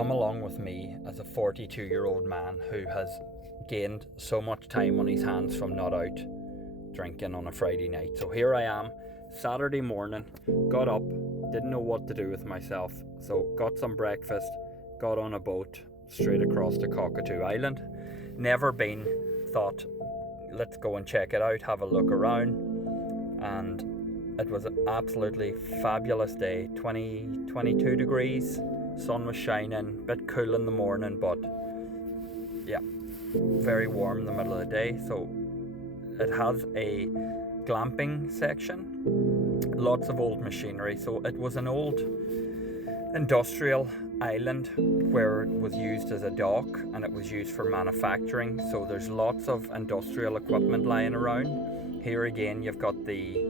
come along with me as a 42-year-old man who has gained so much time on his hands from not out drinking on a Friday night. So here I am, Saturday morning, got up, didn't know what to do with myself, so got some breakfast, got on a boat straight across to Cockatoo Island. Never been, thought let's go and check it out, have a look around, and it was an absolutely fabulous day. 22 degrees, sun was shining, bit cool in the morning, but yeah, very warm in the middle of the day. So it has a glamping section, lots of old machinery. So it was an old industrial island where it was used as a dock and it was used for manufacturing. So there's lots of industrial equipment lying around. Here again you've got the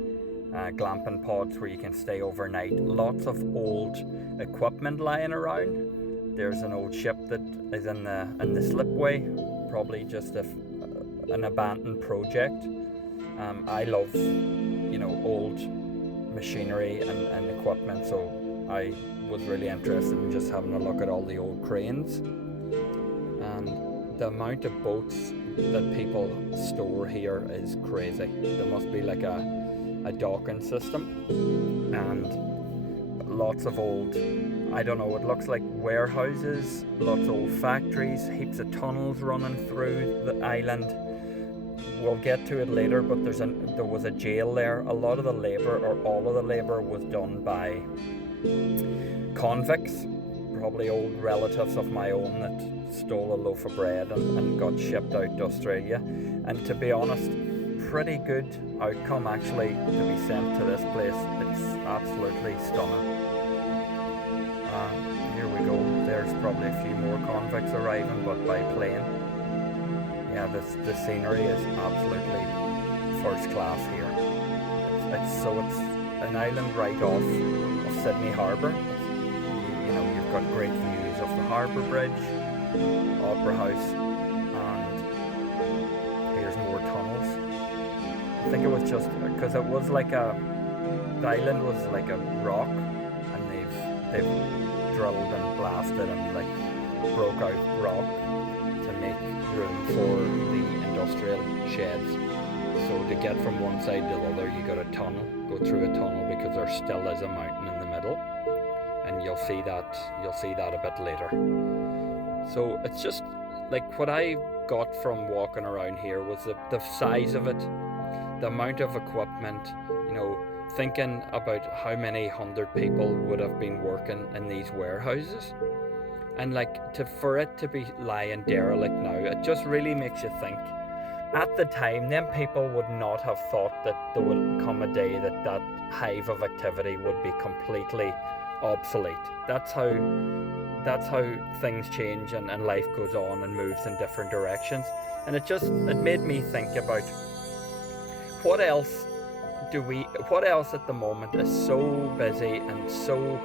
glamping pods where you can stay overnight. Lots of old equipment lying around. There's an old ship that is in the slipway, probably just an abandoned project. I love old machinery and equipment, so I was really interested in just having a look at all the old cranes. And the amount of boats that people store here is crazy. There must be like a docking system, and lots of old, I don't know, it looks like warehouses, lots of old factories, heaps of tunnels running through the island. We'll get to it later, but there was a jail there. A lot of the labour, or all of the labour, was done by convicts, probably old relatives of my own that stole a loaf of bread and got shipped out to Australia. And to be honest, pretty good outcome actually to be sent to this place. It's absolutely stunning. Here we go. There's probably a few more convicts arriving, but by plane. Yeah, the scenery is absolutely first class here. It's an island right off of Sydney Harbour. You've got great views of the Harbour Bridge, Opera House, and here's more tunnels. I think it was just because it was like the island was like a rock, and they've drilled and blasted and like broke out rock to make room for the industrial sheds. So to get from one side to the other, you got a tunnel, go through a tunnel, because there still is a mountain in the middle, and you'll see that a bit later. So it's just like what I got from walking around here was the size of it, the amount of equipment, thinking about how many hundred people would have been working in these warehouses. And for it to be lying derelict now, it just really makes you think. At the time, them people would not have thought that there would come a day that hive of activity would be completely obsolete. That's how things change and life goes on and moves in different directions. And it made me think about what else at the moment is so busy and so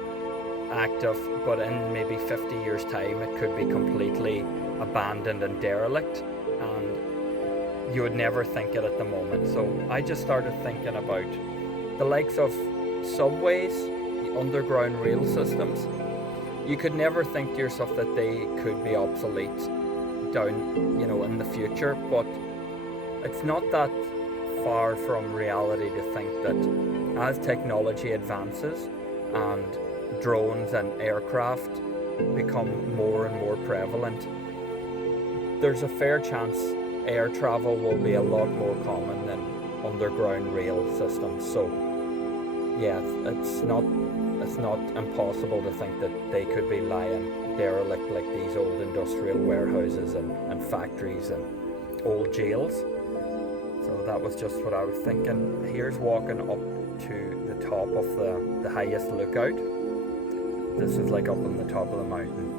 active, but in maybe 50 years time it could be completely abandoned and derelict, and you would never think it at the moment. So I just started thinking about the likes of subways, the underground rail systems. You could never think to yourself that they could be obsolete down in the future, but it's not that far from reality to think that as technology advances and drones and aircraft become more and more prevalent, there's a fair chance air travel will be a lot more common than underground rail systems. So yeah, it's not impossible to think that they could be lying derelict like these old industrial warehouses and factories and old jails. So that was just what I was thinking. Here's walking up to the top of the highest lookout. This is like up on the top of the mountain.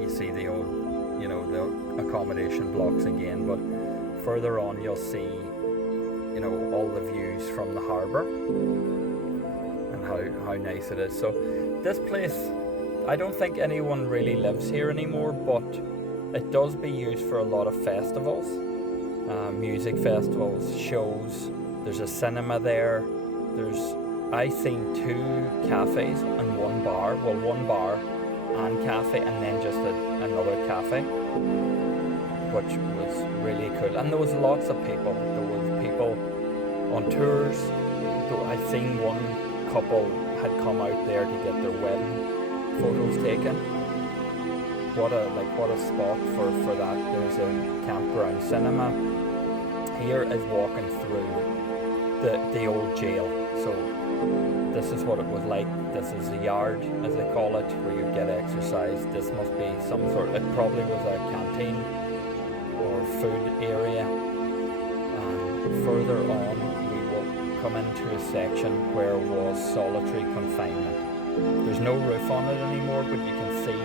You see the old, the accommodation blocks again, but further on you'll see, all the views from the harbour and how nice it is. So this place, I don't think anyone really lives here anymore, but it does be used for a lot of festivals, music festivals, shows. There's a cinema there. I seen 2 cafes and one bar. Well, one bar and cafe, and then just another cafe, which was really cool. And there was lots of people. There was people on tours. I seen one couple had come out there to get their wedding photos taken. What a spot for that. There's a campground cinema. Here is walking through the old jail. So this is what it was like. This is the yard, as they call it, where you get exercise. This must be some sort, it probably was a canteen or food area. Further on, we will come into a section where was solitary confinement. There's no roof on it anymore, but you can see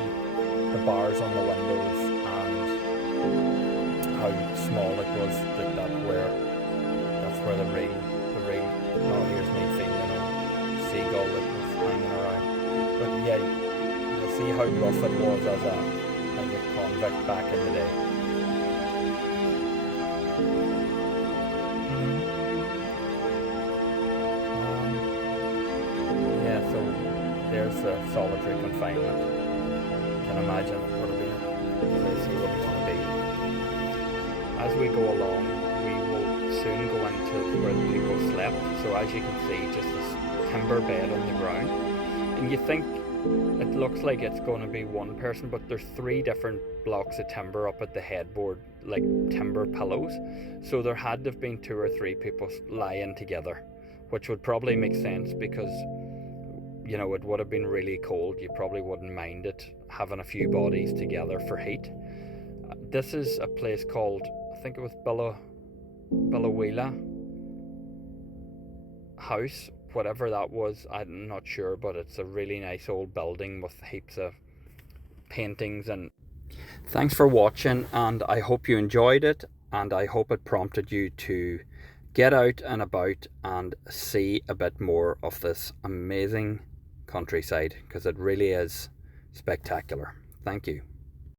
the bars on the windows and how small it was. That's where the real oh, here's me feeding a seagull that was hanging around. But yeah, you'll see how rough it was as a convict back in the day. Yeah, so there's the solitary confinement. Can imagine what it'll be. Let's see what it's going to be. As we go along, we will soon go into where the people slept. So as you can see, just this timber bed on the ground. And you think it looks like it's going to be one person, but there's 3 different blocks of timber up at the headboard, like timber pillows. So there had to have been 2 or 3 people lying together, which would probably make sense because, you know, it would have been really cold. You probably wouldn't mind it having a few bodies together for heat. This is a place called, I think it was Billawheela House, whatever that was, I'm not sure, but it's a really nice old building with heaps of paintings. And thanks for watching, and I hope you enjoyed it, and I hope it prompted you to get out and about and see a bit more of this amazing countryside, because it really is spectacular. Thank you.